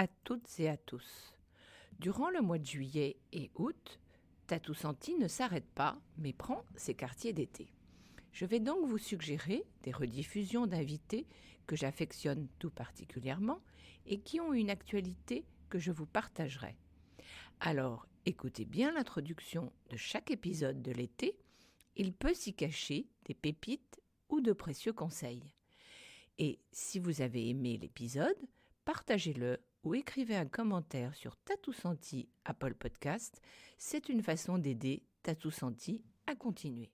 à toutes et à tous. Durant le mois de juillet et août, Tatou Senti ne s'arrête pas, mais prend ses quartiers d'été. Je vais donc vous suggérer des rediffusions d'invités que j'affectionne tout particulièrement et qui ont une actualité que je vous partagerai. Alors, écoutez bien l'introduction de chaque épisode de l'été, il peut s'y cacher des pépites ou de précieux conseils. Et si vous avez aimé l'épisode, partagez-le ou écrivez un commentaire sur Tatou Senti Apple Podcast. C'est une façon d'aider Tatou Senti à continuer.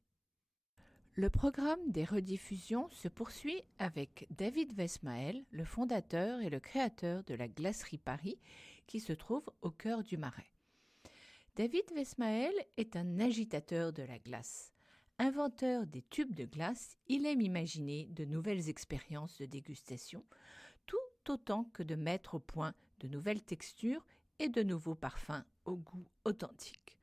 Le programme des rediffusions se poursuit avec David Wesmael, le fondateur et le créateur de la Glacerie Paris, qui se trouve au cœur du Marais. David Wesmael est un agitateur de la glace. Inventeur des tubes de glace, il aime imaginer de nouvelles expériences de dégustation, tout autant que de mettre au point de nouvelles textures et de nouveaux parfums au goût authentique.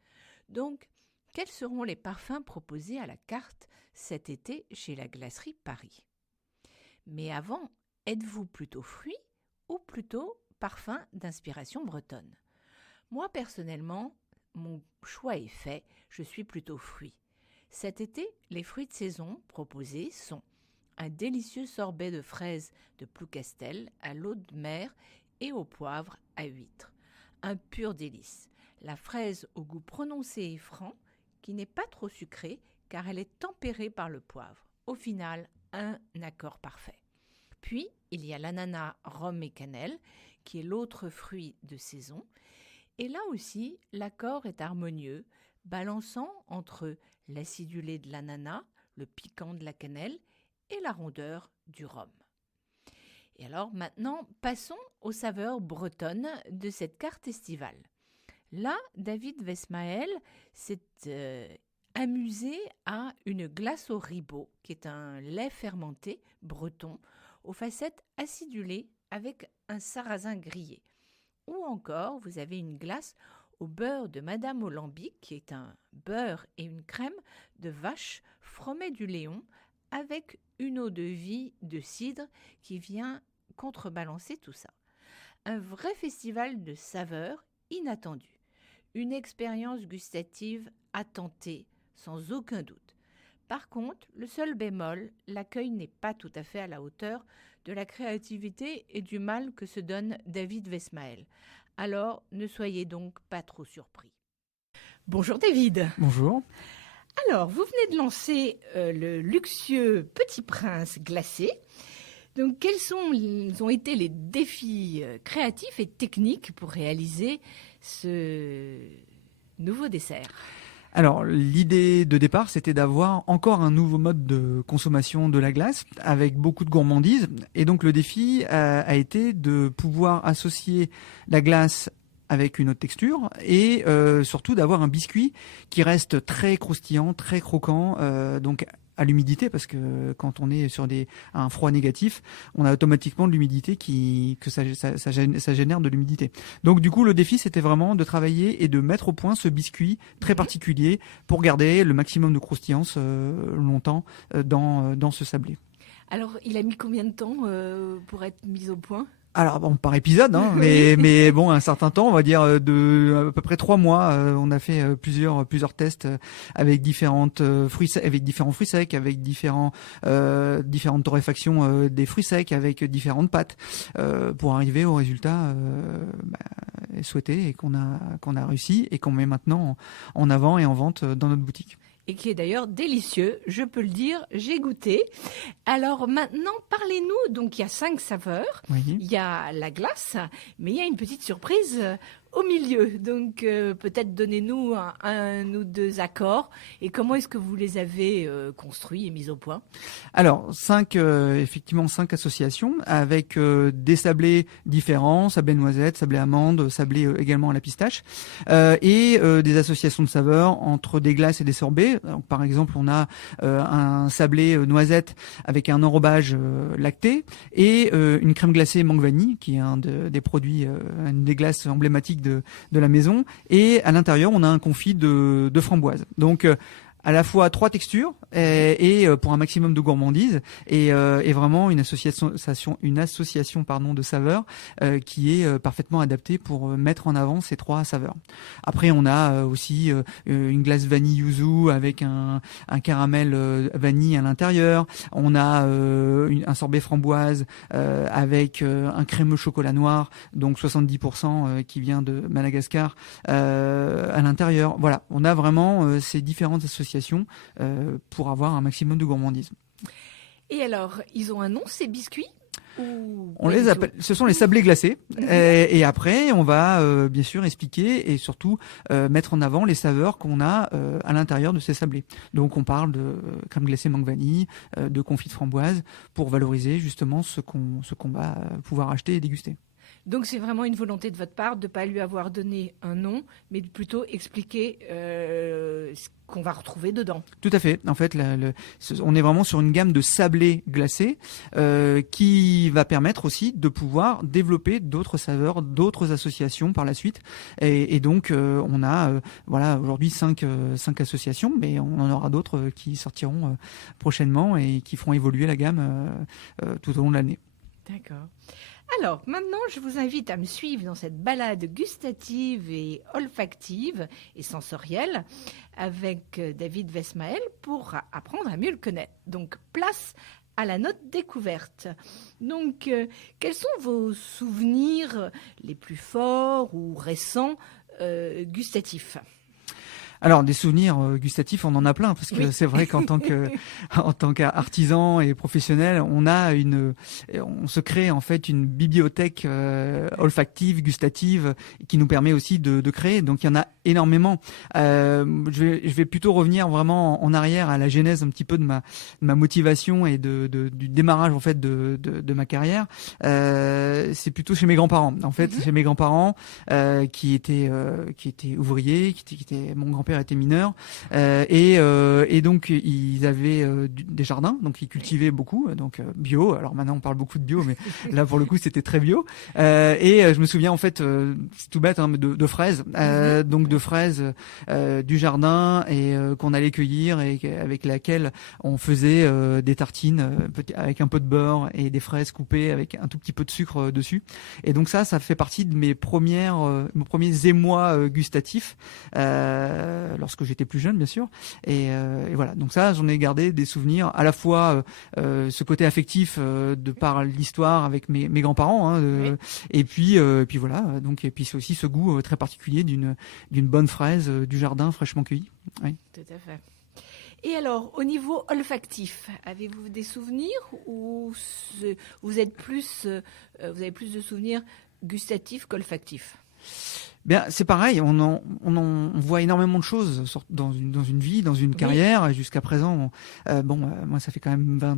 Donc, quels seront les parfums proposés à la carte cet été chez la Glacerie Paris? Mais avant, êtes-vous plutôt fruits ou plutôt parfums d'inspiration bretonne? Moi, personnellement, mon choix est fait, je suis plutôt fruits. Cet été, les fruits de saison proposés sont un délicieux sorbet de fraises de Ploucastel à l'eau de mer et au poivre à huître. Un pur délice. La fraise au goût prononcé et franc, qui n'est pas trop sucrée car elle est tempérée par le poivre. Au final, un accord parfait. Puis, il y a l'ananas, rhum et cannelle, qui est l'autre fruit de saison. Et là aussi, l'accord est harmonieux, balançant entre l'acidulé de l'ananas, le piquant de la cannelle et la rondeur du rhum. Et alors maintenant, passons aux saveurs bretonnes de cette carte estivale. Là, David Wesmael s'est amusé à une glace au ribot, qui est un lait fermenté breton aux facettes acidulées avec un sarrasin grillé. Ou encore, vous avez une glace au beurre de Madame au lambic, qui est un beurre et une crème de vache fromée du Léon, avec une eau de vie de cidre qui vient contrebalancer tout ça. Un vrai festival de saveurs inattendu. Une expérience gustative à tenter, sans aucun doute. Par contre, le seul bémol, l'accueil n'est pas tout à fait à la hauteur de la créativité et du mal que se donne David Wesmael. Alors, ne soyez donc pas trop surpris. Bonjour David. Bonjour. Alors, vous venez de lancer le luxueux Petit Prince glacé. Donc, quels ont été les défis créatifs et techniques pour réaliser ce nouveau dessert ? Alors, l'idée de départ, c'était d'avoir encore un nouveau mode de consommation de la glace avec beaucoup de gourmandise. Et donc, le défi a été de pouvoir associer la glace avec une autre texture et surtout d'avoir un biscuit qui reste très croustillant, très croquant, donc à l'humidité, parce que quand on est sur un froid négatif, on a automatiquement de l'humidité que ça génère de l'humidité. Donc du coup, le défi, c'était vraiment de travailler et de mettre au point ce biscuit très particulier pour garder le maximum de croustillance longtemps dans ce sablé. Alors, il a mis combien de temps pour être mis au point ? Alors bon, par épisode, hein, mais bon, un certain temps, on va dire de à peu près 3 mois. On a fait plusieurs tests avec différents fruits secs, avec différentes torréfactions des fruits secs, avec différentes pâtes, pour arriver au résultat souhaité et qu'on a réussi et qu'on met maintenant en avant et en vente dans notre boutique. Et qui est d'ailleurs délicieux, je peux le dire, j'ai goûté. Alors maintenant, parlez-nous, donc il y a 5 saveurs, Oui. Il y a la glace, mais il y a une petite surprise au milieu. Donc peut-être donnez-nous un ou deux accords et comment est-ce que vous les avez construits et mis au point ? Alors, 5 associations avec des sablés différents, sablé noisette, sablé amande, sablé également à la pistache, et des associations de saveurs entre des glaces et des sorbets. Donc, par exemple, on a un sablé noisette avec un enrobage lacté et une crème glacée mangue vanille qui est un des produits, une des glaces emblématiques de la maison. Et à l'intérieur, on a un confit de framboise. Donc à la fois 3 textures et pour un maximum de gourmandise et vraiment une association pardon de saveurs qui est parfaitement adaptée pour mettre en avant ces 3 saveurs. Après on a aussi une glace vanille yuzu avec un caramel vanille à l'intérieur. On a un sorbet framboise avec un crémeux chocolat noir, donc 70% qui vient de Madagascar à l'intérieur. Voilà, on a vraiment ces différentes associations pour avoir un maximum de gourmandise. Et alors, ils ont un nom ces biscuits? On les appelle, ce sont les sablés glacés. Et après, on va bien sûr expliquer et surtout mettre en avant les saveurs qu'on a à l'intérieur de ces sablés. Donc, on parle de crème glacée mangue vanille, de confit de framboise, pour valoriser justement ce qu'on va pouvoir acheter et déguster. Donc c'est vraiment une volonté de votre part de ne pas lui avoir donné un nom, mais de plutôt expliquer ce qu'on va retrouver dedans. Tout à fait. En fait, on est vraiment sur une gamme de sablés glacés qui va permettre aussi de pouvoir développer d'autres saveurs, d'autres associations par la suite. Et donc, on a voilà aujourd'hui 5 associations, mais on en aura d'autres qui sortiront prochainement et qui feront évoluer la gamme tout au long de l'année. D'accord. Alors, maintenant, je vous invite à me suivre dans cette balade gustative et olfactive et sensorielle avec David Westmael pour apprendre à mieux le connaître. Donc, place à la note découverte. Donc, quels sont vos souvenirs les plus forts ou récents gustatifs ? Alors des souvenirs gustatifs, on en a plein parce que c'est vrai qu'en tant qu'artisan et professionnel, on se crée en fait une bibliothèque olfactive, gustative qui nous permet aussi de créer. Donc il y en a énormément. Je vais plutôt revenir vraiment en arrière à la genèse un petit peu de ma motivation et du démarrage en fait de ma carrière. C'est plutôt chez mes grands-parents. En fait, chez mes grands-parents qui étaient ouvriers, mon grand-père était mineur et donc ils avaient des jardins, donc ils cultivaient beaucoup, donc bio. Alors maintenant on parle beaucoup de bio, mais là pour le coup c'était très bio. Et je me souviens en fait, c'est tout bête, hein, de fraises, donc de fraises du jardin et qu'on allait cueillir et avec laquelle on faisait des tartines avec un peu de beurre et des fraises coupées avec un tout petit peu de sucre dessus. Et donc ça fait partie de mes premiers émois gustatifs. Lorsque j'étais plus jeune, bien sûr. Et voilà. Donc ça, j'en ai gardé des souvenirs, à la fois ce côté affectif de par l'histoire avec mes grands-parents, hein, oui. et puis voilà. Donc et puis c'est aussi ce goût très particulier d'une bonne fraise du jardin fraîchement cueillie. Oui. Tout à fait. Et alors, au niveau olfactif, avez-vous des souvenirs ou vous avez plus de souvenirs gustatifs qu'olfactifs ? Bien, c'est pareil, on voit énormément de choses dans une vie, dans une carrière. Et jusqu'à présent, moi, ça fait quand même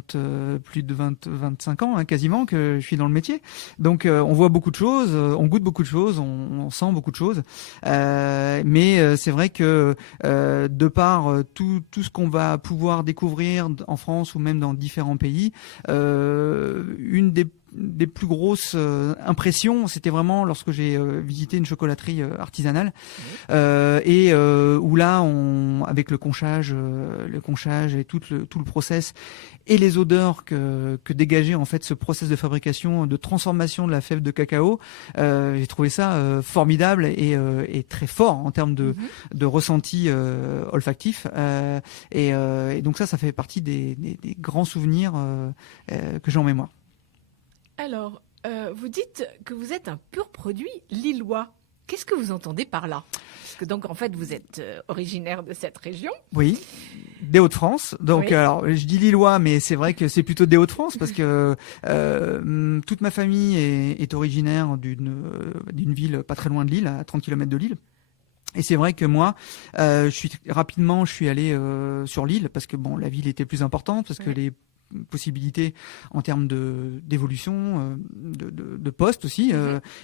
plus de 25 ans, hein, quasiment, que je suis dans le métier. Donc, on voit beaucoup de choses, on goûte beaucoup de choses, on sent beaucoup de choses. Mais c'est vrai que de par tout ce qu'on va pouvoir découvrir en France ou même dans différents pays, une des plus grosses impressions, c'était vraiment lorsque j'ai visité une chocolaterie artisanale, et où là, avec le conchage et tout le process et les odeurs que dégageait en fait ce process de fabrication, de transformation de la fève de cacao, j'ai trouvé ça formidable et très fort en termes de ressenti olfactif. Et donc ça fait partie des grands souvenirs que j'ai en mémoire. Alors, vous dites que vous êtes un pur produit lillois. Qu'est-ce que vous entendez par là ? Parce que donc, en fait, vous êtes originaire de cette région. Oui, des Hauts-de-France. Donc, alors, je dis lillois, mais c'est vrai que c'est plutôt des Hauts-de-France parce que toute ma famille est originaire d'une ville pas très loin de Lille, à 30 km de Lille. Et c'est vrai que moi, je suis allé sur Lille parce que la ville était plus importante, parce que les possibilités en termes d'évolution, de poste aussi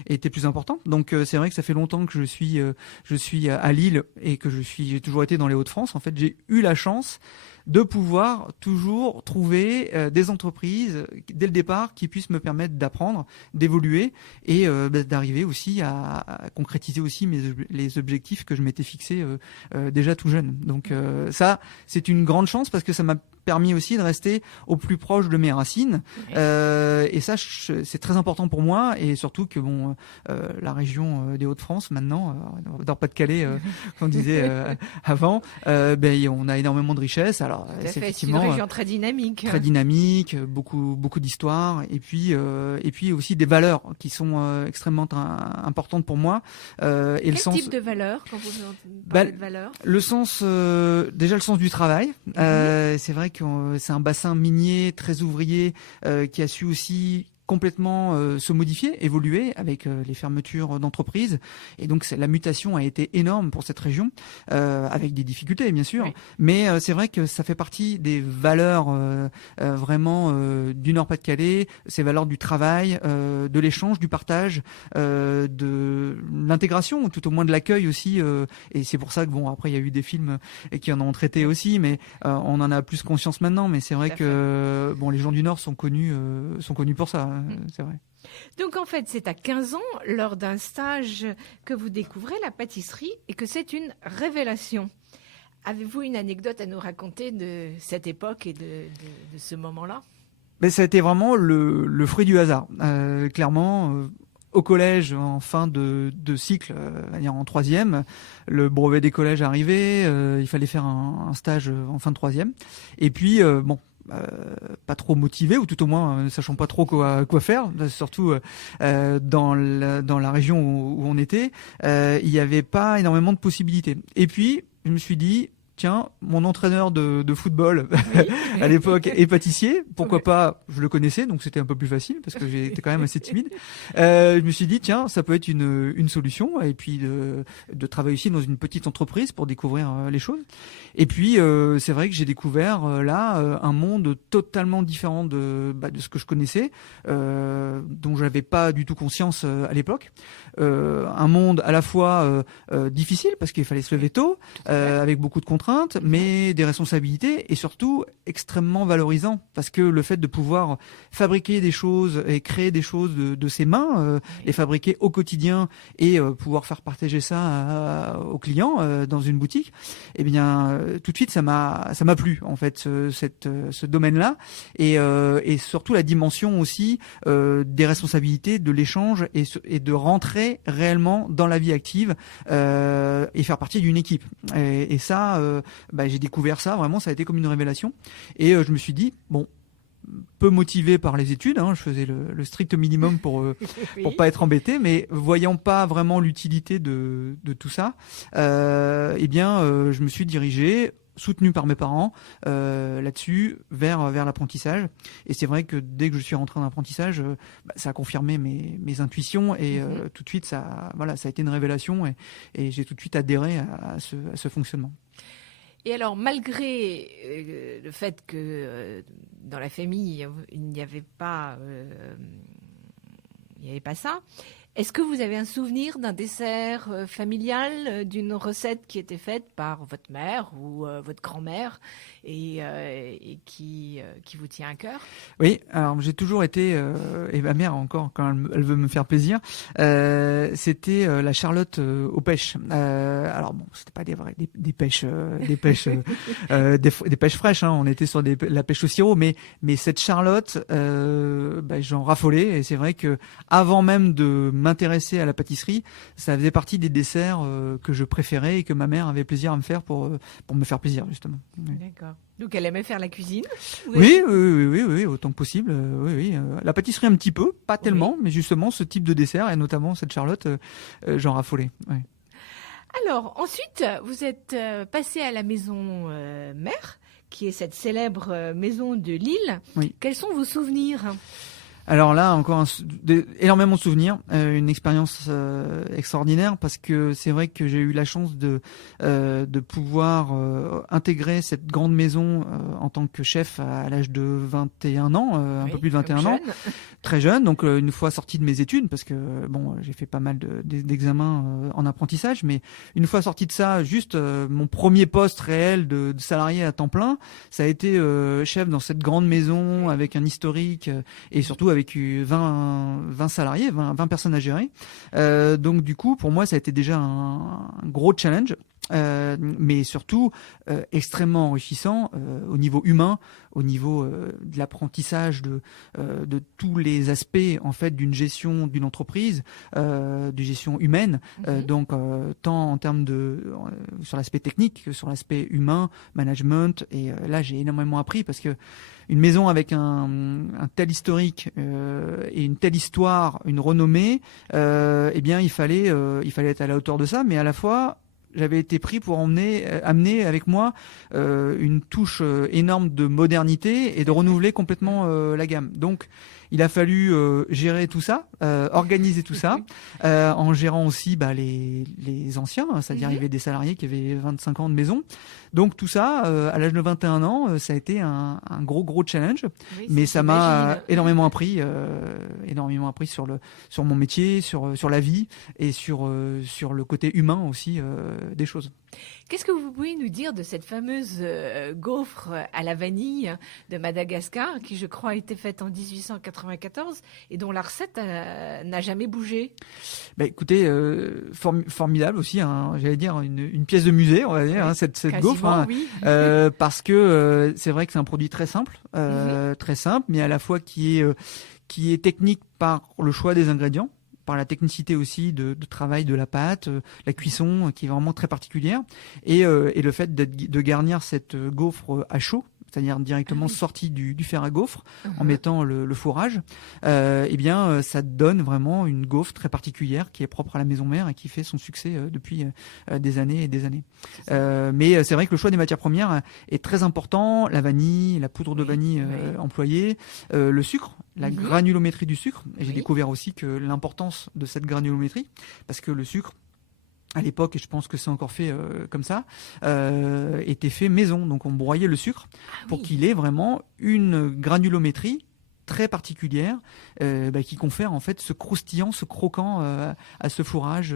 étaient plus importantes. Donc c'est vrai que ça fait longtemps que je suis à Lille et que j'ai toujours été dans les Hauts-de-France. En fait, j'ai eu la chance de pouvoir toujours trouver des entreprises dès le départ qui puissent me permettre d'apprendre, d'évoluer et d'arriver aussi à concrétiser aussi les objectifs que je m'étais fixés déjà tout jeune. Donc ça, c'est une grande chance parce que ça m'a permis aussi de rester au plus proche de mes racines. Oui. Et ça, c'est très important pour moi. Et surtout que la région des Hauts-de-France, maintenant, dans Pas-de-Calais, comme on disait avant, on a énormément de richesses. Alors, c'est effectivement une région très dynamique. Très dynamique, beaucoup d'histoire. Et puis aussi des valeurs qui sont extrêmement importantes pour moi. Quel type de valeurs quand vous parlez de valeurs? Le sens, déjà le sens du travail. C'est vrai que c'est un bassin minier très ouvrier qui a su aussi complètement se modifier, évoluer avec les fermetures d'entreprises. Et donc, la mutation a été énorme pour cette région, avec des difficultés, bien sûr. Oui. Mais c'est vrai que ça fait partie des valeurs vraiment du Nord-Pas-de-Calais, ces valeurs du travail, de l'échange, du partage, de l'intégration, tout au moins de l'accueil aussi. Et c'est pour ça que, après, il y a eu des films qui en ont traité aussi, mais on en a plus conscience maintenant. Mais c'est vrai que les gens du Nord sont connus pour ça. C'est vrai. Donc en fait, c'est à 15 ans, lors d'un stage, que vous découvrez la pâtisserie et que c'est une révélation. Avez-vous une anecdote à nous raconter de cette époque et de ce moment-là? Ça a été vraiment le fruit du hasard. Clairement, au collège, en fin de cycle, en troisième, le brevet des collèges arrivait, il fallait faire un stage en fin de troisième. Et puis, pas trop motivé, ou tout au moins ne sachant pas trop quoi faire, surtout dans la région où on était, il n'y avait pas énormément de possibilités. Et puis, je me suis dit, tiens, mon entraîneur de football à l'époque est pâtissier, pourquoi pas, je le connaissais, donc c'était un peu plus facile parce que j'étais quand même assez timide. Je me suis dit, tiens, ça peut être une solution, et puis de travailler aussi dans une petite entreprise pour découvrir les choses. Et puis c'est vrai que j'ai découvert un monde totalement différent de ce que je connaissais, dont j'avais pas du tout conscience à l'époque. Un monde à la fois difficile parce qu'il fallait se lever tôt, avec beaucoup de contraintes, mais des responsabilités, et surtout extrêmement valorisant parce que le fait de pouvoir fabriquer des choses et créer des choses de ses mains, les fabriquer au quotidien et pouvoir faire partager ça aux clients dans une boutique, eh bien tout de suite ça m'a plu en fait ce domaine-là, et surtout la dimension aussi des responsabilités, de l'échange et de rentrer réellement dans la vie active et faire partie d'une équipe. Et ça, j'ai découvert ça, vraiment, ça a été comme une révélation. Et je me suis dit, peu motivé par les études, je faisais le strict minimum pour pas être embêté, mais voyant pas vraiment l'utilité de tout ça, je me suis dirigé, soutenu par mes parents là-dessus, vers l'apprentissage. Et c'est vrai que dès que je suis rentré en apprentissage, ça a confirmé mes intuitions, et tout de suite ça a été une révélation, et j'ai tout de suite adhéré à ce fonctionnement. Et alors, malgré le fait que dans la famille, il n'y avait pas ça, est-ce que vous avez un souvenir d'un dessert familial, d'une recette qui était faite par votre mère ou votre grand-mère et qui vous tient à cœur? Oui, alors j'ai toujours été, et ma mère encore, quand elle veut me faire plaisir, c'était la charlotte aux pêches. Alors c'était pas des pêches fraîches, on était sur la pêche au sirop, mais cette charlotte, j'en raffolais, et c'est vrai que avant même de m'intéresser à la pâtisserie, ça faisait partie des desserts que je préférais et que ma mère avait plaisir à me faire pour me faire plaisir, justement. Oui. D'accord. Donc elle aimait faire la cuisine? Oui, autant que possible. Oui. La pâtisserie un petit peu, pas tellement, mais justement ce type de dessert, et notamment cette charlotte, j'en raffolais. Oui. Alors ensuite, vous êtes passé à la maison mère, qui est cette célèbre maison de Lille. Oui. Quels sont vos souvenirs? Alors là, encore énormément de souvenirs, une expérience extraordinaire parce que c'est vrai que j'ai eu la chance de pouvoir intégrer cette grande maison en tant que chef à l'âge de 21 ans, un peu plus de 21 ans, très jeune. Donc une fois sorti de mes études, parce que bon, j'ai fait pas mal d'examens en apprentissage, mais une fois sorti de ça, juste mon premier poste réel de salarié à temps plein, ça a été chef dans cette grande maison avec un historique et surtout avec 20 salariés, 20 personnes à gérer. Donc du coup, pour moi, ça a été déjà un gros challenge. Mais surtout extrêmement enrichissant au niveau humain, au niveau de l'apprentissage de tous les aspects en fait d'une gestion d'une entreprise, d'une gestion humaine. Donc tant en termes sur l'aspect technique que sur l'aspect humain, management. Et là, j'ai énormément appris parce que une maison avec un tel historique et une telle histoire, une renommée, eh bien il fallait être à la hauteur de ça, mais à la fois j'avais été pris pour amener avec moi une touche énorme de modernité et de renouveler complètement la gamme. Donc, il a fallu gérer tout ça, organiser tout ça, en gérant aussi les anciens, c'est-à-dire il y avait des salariés qui avaient 25 ans de maison. Donc tout ça, à l'âge de 21 ans, ça a été un gros challenge, mais ça m'a énormément appris sur mon métier, sur la vie et sur le côté humain aussi des choses. Qu'est-ce que vous pouvez nous dire de cette fameuse gaufre à la vanille de Madagascar, qui je crois a été faite en 1894 et dont la recette n'a jamais bougé? Écoutez, formidable aussi, hein, j'allais dire une pièce de musée, on va dire, hein, cette gaufre, hein, oui. parce que c'est vrai que c'est un produit très simple, mais à la fois qui est technique par le choix des ingrédients, par la technicité aussi de travail de la pâte, la cuisson qui est vraiment très particulière, et le fait de garnir cette gaufre à chaud, c'est-à-dire directement sortie du fer à gaufre en mettant le fourrage, eh bien ça donne vraiment une gaufre très particulière qui est propre à la maison mère et qui fait son succès depuis des années et des années. Mais c'est vrai que le choix des matières premières est très important, la vanille, la poudre de vanille employée, le sucre, la granulométrie du sucre. Et j'ai découvert aussi que l'importance de cette granulométrie, parce que le sucre, à l'époque, et je pense que c'est encore fait comme ça, était fait maison. Donc on broyait le sucre pour qu'il ait vraiment une granulométrie très particulière qui confère en fait ce croustillant, ce croquant à ce fourrage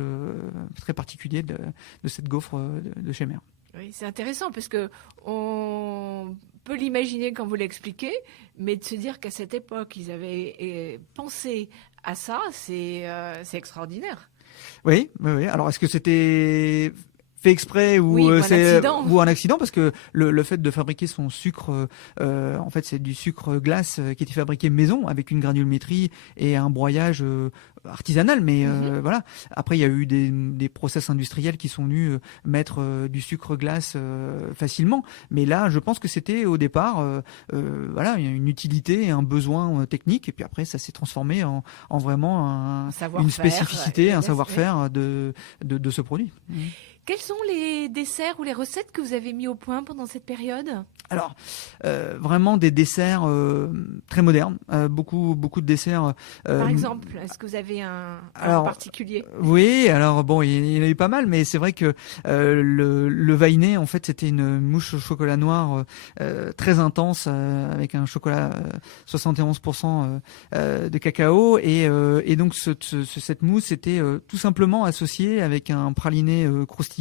très particulier de cette gaufre de chez Mère. Oui, c'est intéressant parce que on peut l'imaginer quand vous l'expliquez, mais de se dire qu'à cette époque, ils avaient pensé à ça, c'est extraordinaire. Oui. Alors, est-ce que c'était fait exprès ou un accident, parce que le fait de fabriquer son sucre, en fait, c'est du sucre glace qui était fabriqué maison avec une granulométrie et un broyage artisanal, mais voilà. Après, il y a eu des process industriels qui sont venus mettre du sucre glace facilement, mais là, je pense que c'était au départ, voilà, une utilité, un besoin technique, et puis après, ça s'est transformé en vraiment une spécificité, un savoir-faire de ce produit. Quels sont les desserts ou les recettes que vous avez mis au point pendant cette période ? Alors, vraiment des desserts très modernes, beaucoup de desserts. Par exemple, est-ce que vous avez un particulier ? Oui, alors bon, il y en a eu pas mal, mais c'est vrai que le Vainé, en fait, c'était une mousse au chocolat noir très intense, avec un chocolat 71% de cacao, et donc cette mousse était tout simplement associée avec un praliné croustillant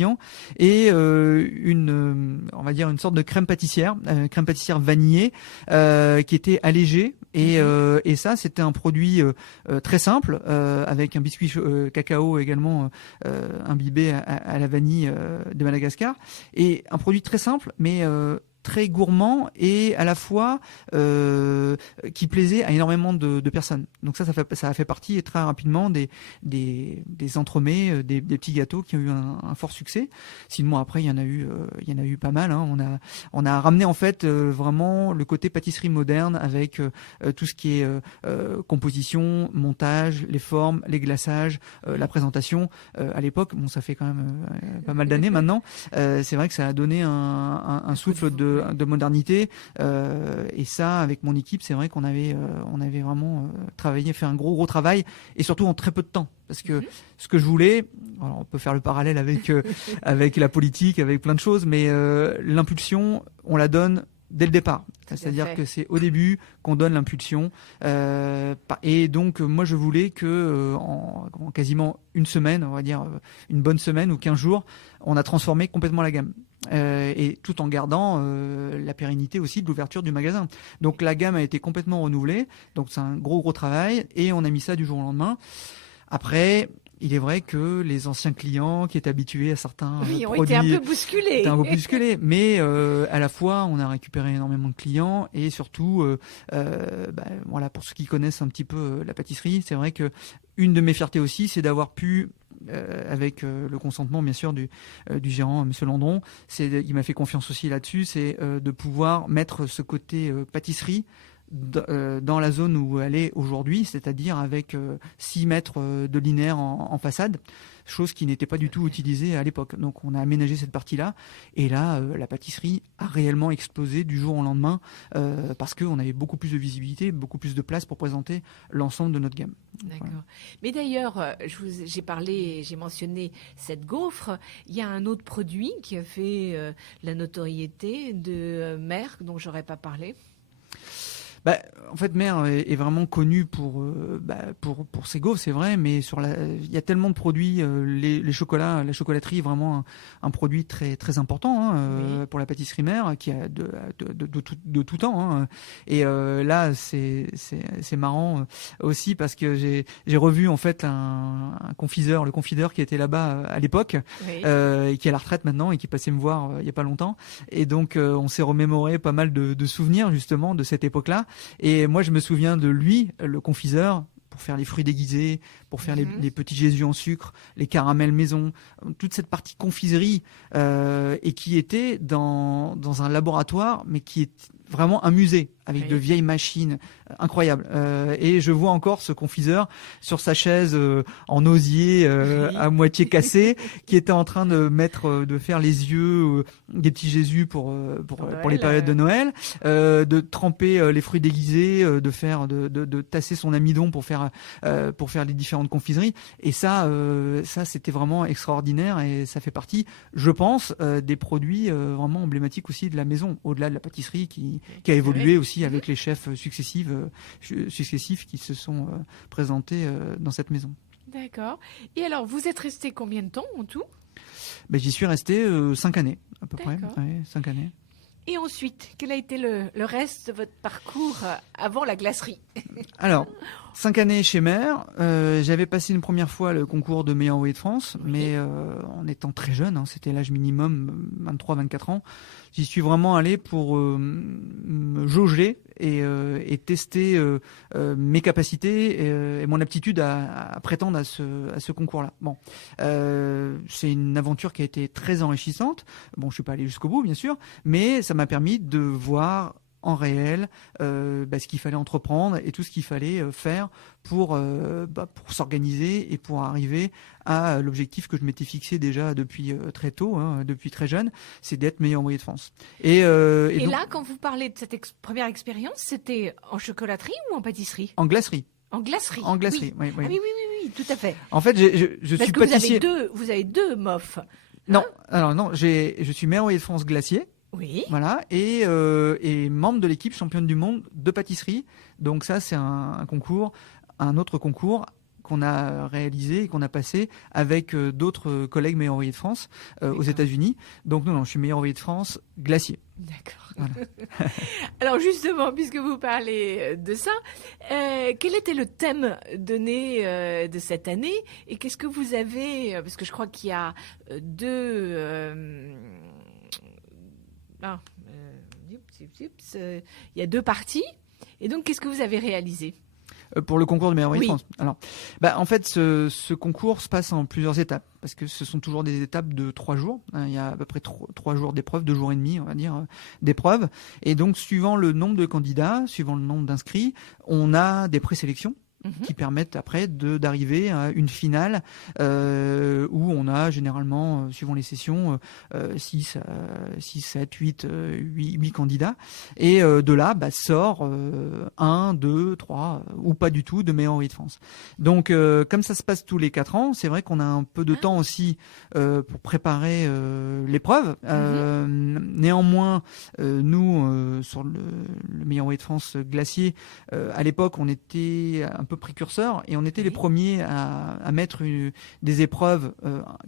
et on va dire une sorte de crème pâtissière vanillée qui était allégée, et ça c'était un produit très simple avec un biscuit cacao également imbibé à la vanille de Madagascar, et un produit très simple mais très gourmand et à la fois qui plaisait à énormément de personnes. Donc ça a fait partie très rapidement des entremets, des petits gâteaux qui ont eu un fort succès. Sinon après il y en a eu pas mal, hein. On a ramené en fait vraiment le côté pâtisserie moderne avec tout ce qui est composition, montage, les formes, les glaçages, la présentation. À l'époque, bon, ça fait quand même pas mal d'années maintenant. C'est vrai que ça a donné un souffle de de modernité. Et ça, avec mon équipe, c'est vrai qu'on avait vraiment travaillé, fait un gros travail, et surtout en très peu de temps. Parce que ce que je voulais, alors on peut faire le parallèle avec avec la politique, avec plein de choses, mais l'impulsion, on la donne dès le départ. C'est-à-dire que c'est au début qu'on donne l'impulsion. Et donc, moi, je voulais que en quasiment une semaine, on va dire une bonne semaine ou 15 jours, on a transformé complètement la gamme. Et tout en gardant la pérennité aussi de l'ouverture du magasin. Donc, la gamme a été complètement renouvelée. Donc, c'est un gros travail. Et on a mis ça du jour au lendemain. Après, il est vrai que les anciens clients qui étaient habitués à certains produits ont été un peu bousculés. Mais à la fois, on a récupéré énormément de clients et surtout, voilà, pour ceux qui connaissent un petit peu la pâtisserie, c'est vrai que une de mes fiertés aussi, c'est d'avoir pu avec le consentement bien sûr du gérant Monsieur Landron, il m'a fait confiance aussi là-dessus, c'est de pouvoir mettre ce côté pâtisserie dans la zone où elle est aujourd'hui, c'est-à-dire avec 6 mètres de linéaire en façade, chose qui n'était pas du tout utilisée à l'époque. Donc on a aménagé cette partie-là, et là la pâtisserie a réellement explosé du jour au lendemain parce qu'on avait beaucoup plus de visibilité, beaucoup plus de place pour présenter l'ensemble de notre gamme. D'accord. Voilà. Mais d'ailleurs, j'ai mentionné cette gaufre. Il y a un autre produit qui a fait la notoriété de Merck dont j'aurais pas parlé. En fait, Mère est vraiment connu pour ses gaufres, c'est vrai, mais il y a tellement de produits, les chocolats, la chocolaterie est vraiment un produit très très important oui. Pour la pâtisserie Mère, qui a de tout temps. Hein. Et là, c'est marrant aussi parce que j'ai revu en fait un confiseur, le confideur qui était là-bas à l'époque, oui. Et qui est à la retraite maintenant et qui passait me voir il y a pas longtemps. Et donc on s'est remémoré pas mal de souvenirs justement de cette époque-là. Et moi, je me souviens de lui, le confiseur, pour faire les fruits déguisés, pour faire les petits Jésus en sucre, les caramels maison, toute cette partie confiserie, et qui était dans un laboratoire, mais qui est vraiment un musée, avec oui. de vieilles machines incroyables. Et je vois encore ce confiseur sur sa chaise en osier oui. à moitié cassée, qui était en train de faire les yeux des petits Jésus pour les périodes de Noël, de tremper les fruits déguisés, de tasser son amidon pour faire les différentes confiseries. Et ça c'était vraiment extraordinaire, et ça fait partie, je pense, des produits vraiment emblématiques aussi de la maison, au-delà de la pâtisserie qui a évolué aussi avec les chefs successifs qui se sont présentés dans cette maison. D'accord. Et alors, vous êtes resté combien de temps en tout ? J'y suis resté 5 années, à peu près. Ouais, 5 années. Et ensuite, quel a été le reste de votre parcours avant la glacerie ? Alors, 5 années chez Mère. J'avais passé une première fois le concours de meilleur ouvrier de France, oui. Mais en étant très jeune, c'était l'âge minimum, 23-24 ans. J'y suis vraiment allé pour me jauger et tester mes capacités et mon aptitude à prétendre à ce concours-là. Bon, c'est une aventure qui a été très enrichissante. Bon, je suis pas allé jusqu'au bout, bien sûr, mais ça m'a permis de voir en réel ce qu'il fallait entreprendre et tout ce qu'il fallait faire pour s'organiser et pour arriver à l'objectif que je m'étais fixé déjà depuis très tôt, depuis très jeune, c'est d'être meilleur ouvrier de France. Et donc, là, quand vous parlez de cette première expérience, c'était en chocolaterie ou en pâtisserie ? En glacerie. En glacerie. En glacerie, oui. Ah, oui, tout à fait. En fait, je suis pâtissier. Vous avez deux MOF. Non, alors non, je suis meilleur ouvrier de France glacier. Oui. Voilà, et membre de l'équipe championne du monde de pâtisserie. Donc ça, c'est un autre concours qu'on a réalisé et qu'on a passé avec d'autres collègues meilleurs ouvriers de France aux États-Unis. Donc non, je suis meilleur ouvrier de France glacier. D'accord. Voilà. Alors justement, puisque vous parlez de ça, quel était le thème donné de cette année et qu'est-ce que vous avez, parce que je crois qu'il y a il y a 2 parties. Et donc, qu'est-ce que vous avez réalisé ? Pour le concours de meilleur ouvrier de France. Alors, en fait, ce concours se passe en plusieurs étapes, parce que ce sont toujours des étapes de 3 jours. Il y a à peu près 3 jours d'épreuve, 2 jours et demi, on va dire, d'épreuve. Et donc, suivant le nombre de candidats, suivant le nombre d'inscrits, on a des présélections. qui permettent après d'arriver à une finale où on a généralement, suivant les sessions, 6, 7, 8 candidats. Et de là, sort 1, 2, 3 ou pas du tout de meilleur ouvrier de France. Donc, comme ça se passe tous les 4 ans, c'est vrai qu'on a un peu de temps aussi pour préparer l'épreuve. Néanmoins, nous, sur le meilleur ouvrier de France glacier, à l'époque, on était un peu précurseurs et on était les premiers à mettre des épreuves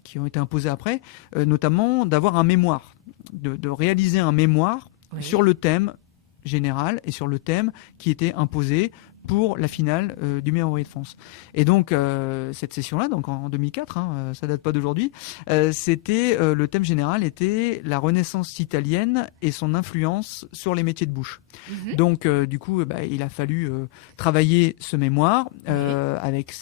qui ont été imposées après, notamment d'avoir un mémoire, de réaliser un mémoire sur le thème général et sur le thème qui était imposé pour la finale du meilleur ouvrier de France. Et donc, cette session-là, donc en 2004, ça date pas d'aujourd'hui, le thème général était la Renaissance italienne et son influence sur les métiers de bouche. Donc, du coup, il a fallu travailler ce mémoire avec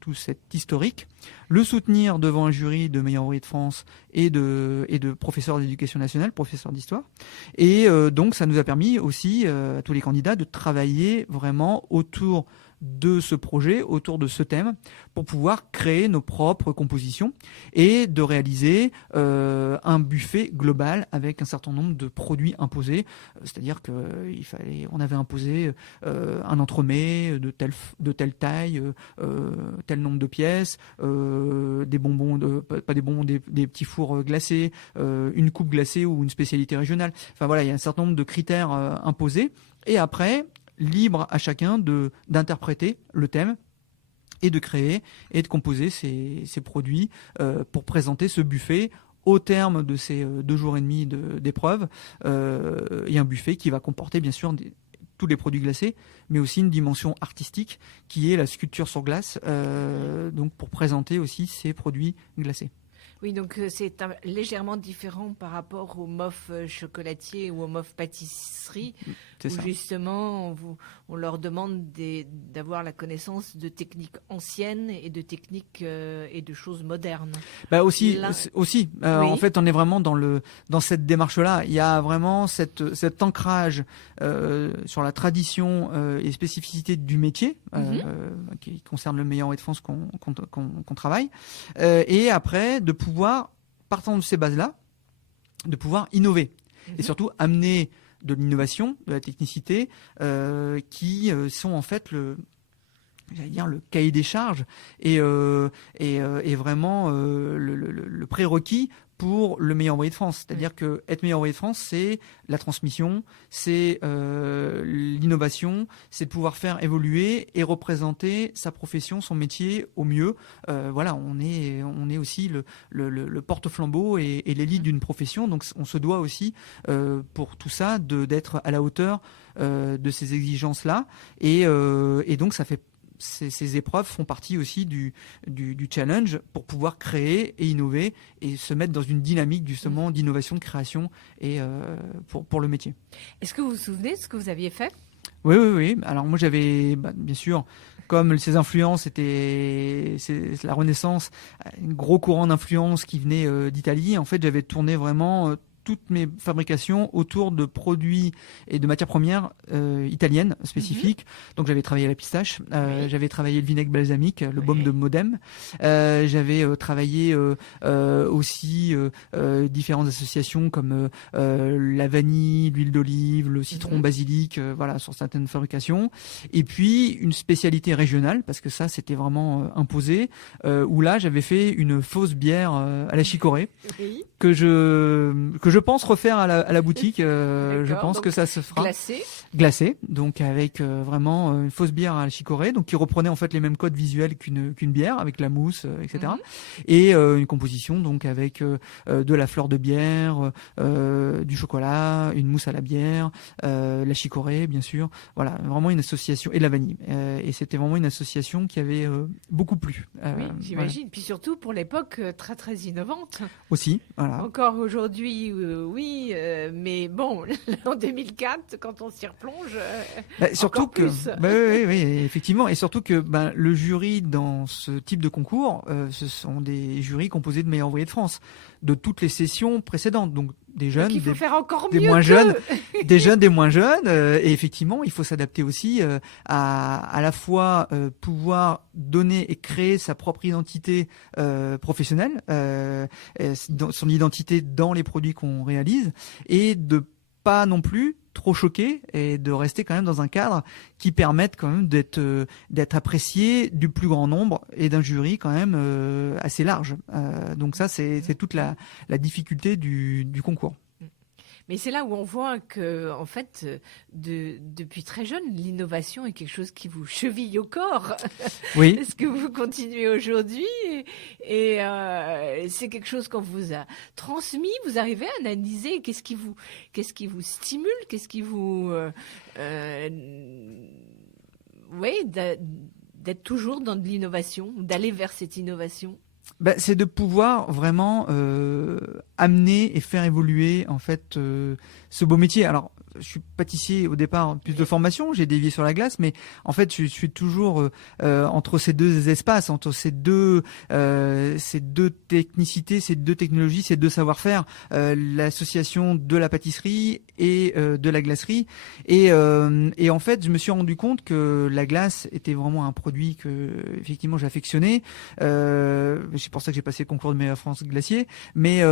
tout cet historique, le soutenir devant un jury de meilleur ouvrier de France et de professeurs d'éducation nationale, professeurs d'histoire. Et donc, ça nous a permis aussi, à tous les candidats, de travailler vraiment autour de ce projet, autour de ce thème, pour pouvoir créer nos propres compositions et de réaliser un buffet global avec un certain nombre de produits imposés. C'est-à-dire qu'on avait imposé un entremets de telle taille, tel nombre de pièces, des bonbons, pas des bonbons, des petits fours glacés, une coupe glacée ou une spécialité régionale. Enfin voilà, il y a un certain nombre de critères imposés. Et après, libre à chacun d'interpréter le thème et de créer et de composer ces produits pour présenter ce buffet au terme de ces 2 jours et demi d'épreuve. Il y a un buffet qui va comporter bien sûr tous les produits glacés, mais aussi une dimension artistique qui est la sculpture sur glace, donc pour présenter aussi ces produits glacés. Oui, donc c'est légèrement différent par rapport au MOF chocolatier ou au MOF pâtisserie, où justement on leur demande d'avoir la connaissance de techniques anciennes et de techniques et de choses modernes. Aussi. En fait, on est vraiment dans cette démarche-là. Il y a vraiment cet ancrage sur la tradition et spécificité du métier qui concerne le meilleur ouvrier de France qu'on travaille. Et après, de pouvoir, partant de ces bases-là, de pouvoir innover et surtout amener de l'innovation, de la technicité qui sont en fait le cahier des charges et vraiment le prérequis pour le meilleur ouvrier de France. C'est-à-dire que être meilleur ouvrier de France, c'est la transmission, c'est l'innovation, c'est de pouvoir faire évoluer et représenter sa profession, son métier au mieux. On est aussi le porte-flambeau et l'élite d'une profession. Donc on se doit aussi, pour tout ça, d'être à la hauteur de ces exigences-là. Et donc ça fait ces épreuves font partie aussi du challenge pour pouvoir créer et innover et se mettre dans une dynamique justement d'innovation, de création et pour le métier. Est-ce que vous vous souvenez de ce que vous aviez fait ? Oui. Alors moi j'avais, bien sûr, comme ces influences c'est la Renaissance, un gros courant d'influence qui venait d'Italie. En fait, j'avais tourné vraiment toutes mes fabrications autour de produits et de matières premières italiennes spécifiques. Donc j'avais travaillé la pistache, j'avais travaillé le vinaigre balsamique, le baume de Modène, j'avais travaillé aussi différentes associations comme la vanille, l'huile d'olive, le citron basilic, sur certaines fabrications. Et puis une spécialité régionale, parce que ça c'était vraiment imposé, où là j'avais fait une fausse bière à la chicorée que je pense refaire à la boutique. Je pense que ça se fera. Glacé, donc avec vraiment une fausse bière à la chicorée, donc qui reprenait en fait les mêmes codes visuels qu'une bière, avec la mousse, etc. Et une composition donc avec de la fleur de bière, du chocolat, une mousse à la bière, la chicorée bien sûr. Voilà, vraiment une association, et la vanille. Et c'était vraiment une association qui avait beaucoup plu. Oui, j'imagine. Puis surtout pour l'époque très très innovante. Aussi, voilà. Encore aujourd'hui, oui, mais bon, en 2004, quand on s'y replonge, surtout encore plus. Oui, effectivement, et surtout que le jury dans ce type de concours, ce sont des jurys composés de meilleurs ouvriers de France, de toutes les sessions précédentes, donc des jeunes, il faut faire encore des mieux moins qu'eux. jeunes, des jeunes, des moins jeunes. Et effectivement, il faut s'adapter aussi à la fois pouvoir donner et créer sa propre identité professionnelle, son identité dans les produits qu'on réalise, et de pas non plus trop choqué et de rester quand même dans un cadre qui permette quand même d'être apprécié du plus grand nombre et d'un jury quand même assez large. Donc ça, c'est toute la difficulté du concours. Mais c'est là où on voit que, en fait, depuis très jeune, l'innovation est quelque chose qui vous cheville au corps. Oui. Est-ce que vous continuez aujourd'hui et c'est quelque chose qu'on vous a transmis. Vous arrivez à analyser qu'est-ce qui vous stimule, qu'est-ce qui vous, d'être toujours dans de l'innovation, d'aller vers cette innovation. C'est de pouvoir vraiment amener et faire évoluer en fait ce beau métier. Alors, je suis pâtissier au départ, plus de formation, j'ai dévié sur la glace, mais en fait, je suis toujours entre ces deux espaces, entre ces deux technicités, ces deux technologies, ces deux savoir-faire, l'association de la pâtisserie et de la glacerie. Et en fait, je me suis rendu compte que la glace était vraiment un produit que effectivement j'affectionnais. C'est pour ça que j'ai passé le concours de meilleur France glacier. Mais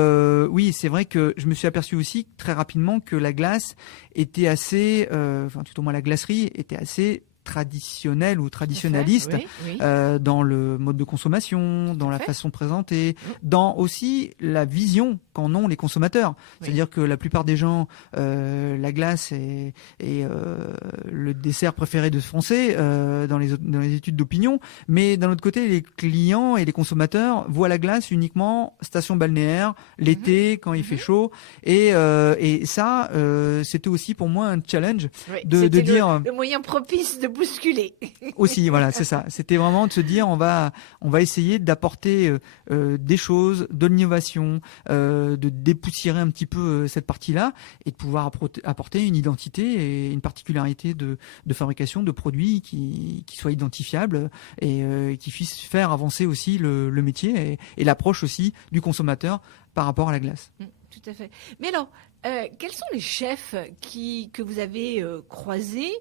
oui, c'est vrai que je me suis aperçu aussi très rapidement que la glace était assez, tout au moins la glacerie était assez traditionnelle ou traditionnaliste oui. dans le mode de consommation, dans la façon de présenter, dans aussi la vision qu'en ont les consommateurs. C'est-à-dire que la plupart des gens, la glace est le dessert préféré de ce Français dans les études d'opinion, mais d'un autre côté, les clients et les consommateurs voient la glace uniquement station balnéaire, l'été, quand il fait chaud. Et ça, c'était aussi pour moi un challenge de dire... Le moyen propice de bousculer. Aussi, voilà, c'est ça. C'était vraiment de se dire, on va essayer d'apporter des choses, de l'innovation, de dépoussiérer un petit peu cette partie-là et de pouvoir apporter une identité et une particularité de fabrication de produits qui soient identifiables et qui puissent faire avancer aussi le métier et l'approche aussi du consommateur par rapport à la glace. Tout à fait. Mais alors, quels sont les chefs que vous avez croisés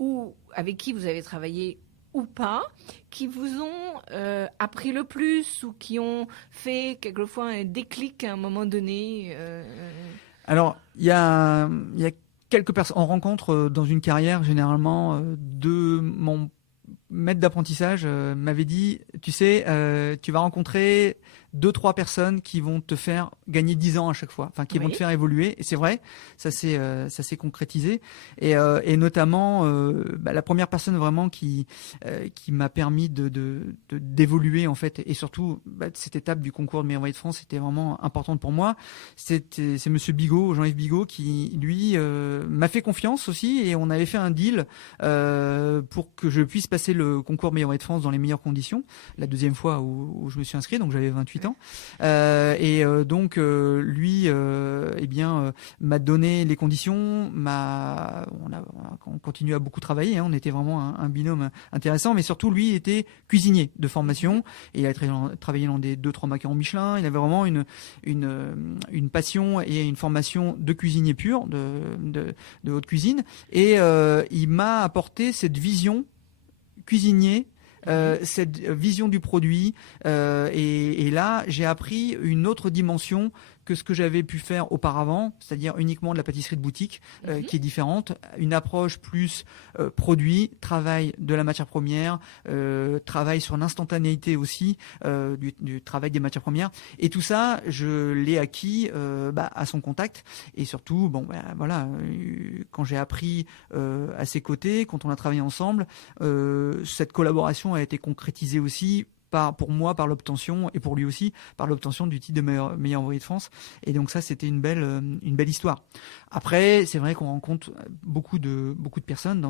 ou avec qui vous avez travaillé ou pas, qui vous ont appris le plus ou qui ont fait quelquefois un déclic à un moment donné Alors, il y a quelques personnes. On rencontre dans une carrière généralement mon maître d'apprentissage m'avait dit, tu sais, tu vas rencontrer 2-3 personnes qui vont te faire gagner 10 ans à chaque fois, enfin qui vont te faire évoluer. Et c'est vrai, ça s'est concrétisé. Et notamment la première personne vraiment qui m'a permis d'évoluer en fait, et surtout cette étape du concours de meilleur envoyé de France était vraiment importante pour moi. C'est Monsieur Bigot, Jean-Yves Bigot, qui lui m'a fait confiance aussi, et on avait fait un deal pour que je puisse passer le concours meilleur envoyé de France dans les meilleures conditions. La deuxième fois où je me suis inscrit, donc j'avais 28 ans. Donc lui m'a donné les conditions, on continue à beaucoup travailler, on était vraiment un binôme intéressant, mais surtout lui était cuisinier de formation et il a travaillé dans des 2-3 macarons Michelin. Il avait vraiment une passion et une formation de cuisinier pur, de haute cuisine, et il m'a apporté cette vision cuisinier, cette vision du produit, et là j'ai appris une autre dimension que ce que j'avais pu faire auparavant, c'est-à-dire uniquement de la pâtisserie de boutique, qui est différente, une approche plus produit, travail de la matière première, travail sur l'instantanéité aussi du travail des matières premières, et tout ça je l'ai acquis à son contact, et surtout quand j'ai appris à ses côtés, quand on a travaillé ensemble, cette collaboration a été concrétisée aussi pour moi par l'obtention, et pour lui aussi par l'obtention du titre de meilleur envoyé de France. Et donc ça, c'était une belle histoire. Après, c'est vrai qu'on rencontre beaucoup de personnes,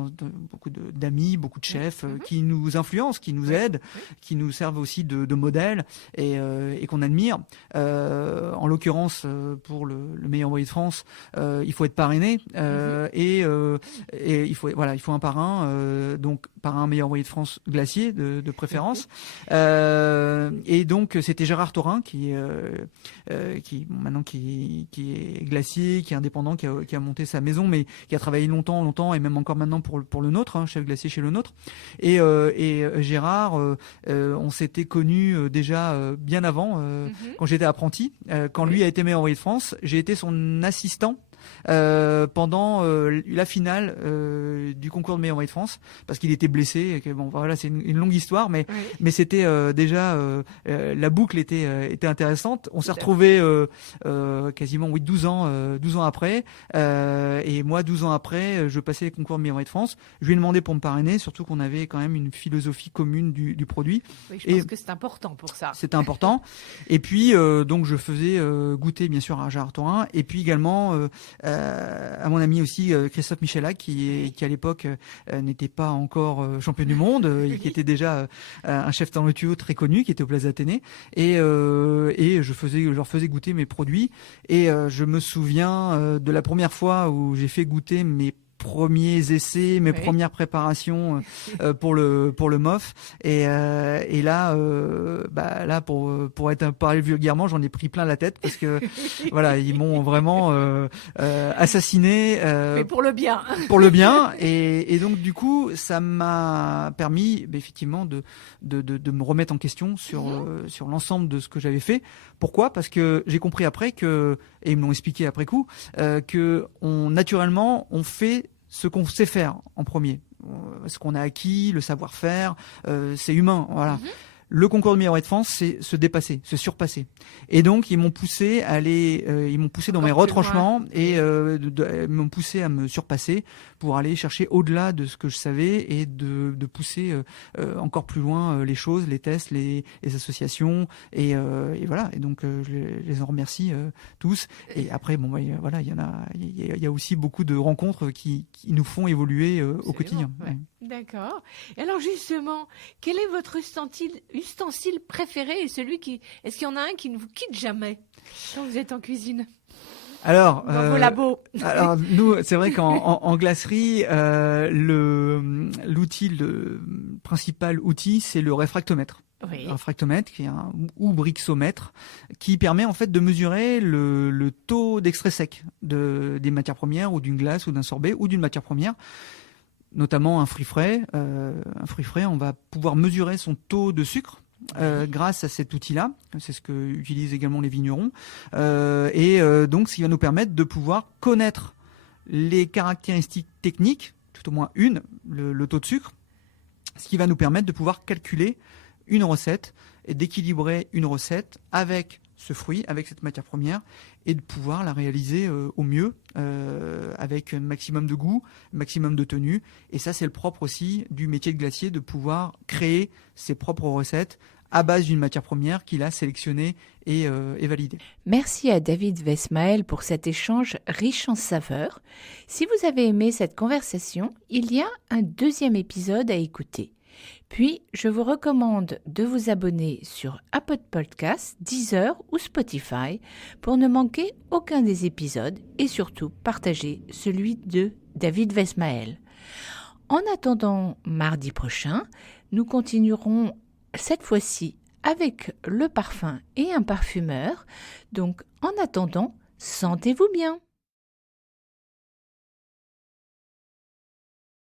beaucoup d'amis, beaucoup de chefs qui nous influencent, qui nous aident, qui nous servent aussi de modèles et qu'on admire. En l'occurrence, pour le meilleur envoyé de France, il faut être parrainé et il faut un parrain, donc parrain meilleur envoyé de France glacier de préférence. Et donc c'était Gérard Thorin maintenant qui est glacier, qui est indépendant, qui a monté sa maison, mais qui a travaillé longtemps et même encore maintenant pour le Nôtre, hein, chef glacier chez le Nôtre. Et Gérard, on s'était connus déjà bien avant, quand j'étais apprenti. Quand lui a été maire de France, j'ai été son assistant pendant la finale du concours de meilleur maillot de France, parce qu'il était blessé et que, bon voilà, c'est une longue histoire, mais c'était déjà la boucle était intéressante. On s'est retrouvés quasiment 12 ans après, et moi 12 ans après je passais les concours de meilleur maillot de France. Je lui ai demandé pour me parrainer, surtout qu'on avait quand même une philosophie commune du produit. Oui, je pense que c'est important pour ça. C'était important. Et puis donc je faisais goûter bien sûr à Gérard Thorin, et puis également à mon ami aussi Christophe Michela, qui à l'époque n'était pas encore champion du monde, qui était déjà un chef dans le tuyau très connu, qui était au Place Athénée, et je leur faisais goûter mes produits. Et je me souviens de la première fois où j'ai fait goûter mes premiers essais, mes premières préparations pour le MOF, et là pour être parlé vulgairement, j'en ai pris plein la tête, parce que voilà, ils m'ont vraiment assassiné, mais pour le bien. Pour le bien, et donc du coup ça m'a permis effectivement de me remettre en question sur l'ensemble de ce que j'avais fait. Pourquoi ? Parce que j'ai compris après et ils me l'ont expliqué après coup, que naturellement on fait ce qu'on sait faire en premier, ce qu'on a acquis, le savoir-faire, c'est humain, voilà. Le concours de meilleur de France, c'est se dépasser, se surpasser. Et donc, ils m'ont poussé dans mes retranchements, et ils m'ont poussé à me surpasser pour aller chercher au-delà de ce que je savais, et de pousser encore plus loin les choses, les tests, les associations, et voilà. Et donc, je les en remercie tous. Et après, bon, voilà, il y a aussi beaucoup de rencontres qui nous font évoluer au quotidien. Ouais. D'accord. Et alors justement, quel est votre ustensile préféré, et est-ce qu'il y en a un qui ne vous quitte jamais quand vous êtes en cuisine? Alors, dans vos labos. Alors nous, c'est vrai qu'en glacerie, le principal outil, c'est le réfractomètre. Oui. Un réfractomètre ou brixomètre, qui permet en fait de mesurer le taux d'extrait sec des matières premières, ou d'une glace, ou d'un sorbet, ou d'une matière première. Notamment un fruit frais. Un fruit frais, on va pouvoir mesurer son taux de sucre grâce à cet outil-là. C'est ce que utilisent également les vignerons. Donc, ce qui va nous permettre de pouvoir connaître les caractéristiques techniques, tout au moins le taux de sucre, ce qui va nous permettre de pouvoir calculer une recette et d'équilibrer une recette avec ce fruit, avec cette matière première, et de pouvoir la réaliser au mieux, avec un maximum de goût, maximum de tenue. Et ça, c'est le propre aussi du métier de glacier, de pouvoir créer ses propres recettes à base d'une matière première qu'il a sélectionnée et validée. Merci à David Wesmael pour cet échange riche en saveurs. Si vous avez aimé cette conversation, il y a un deuxième épisode à écouter. Puis, je vous recommande de vous abonner sur Apple Podcasts, Deezer ou Spotify pour ne manquer aucun des épisodes, et surtout partager celui de David Wesmael. En attendant mardi prochain, nous continuerons cette fois-ci avec le parfum et un parfumeur. Donc, en attendant, sentez-vous bien!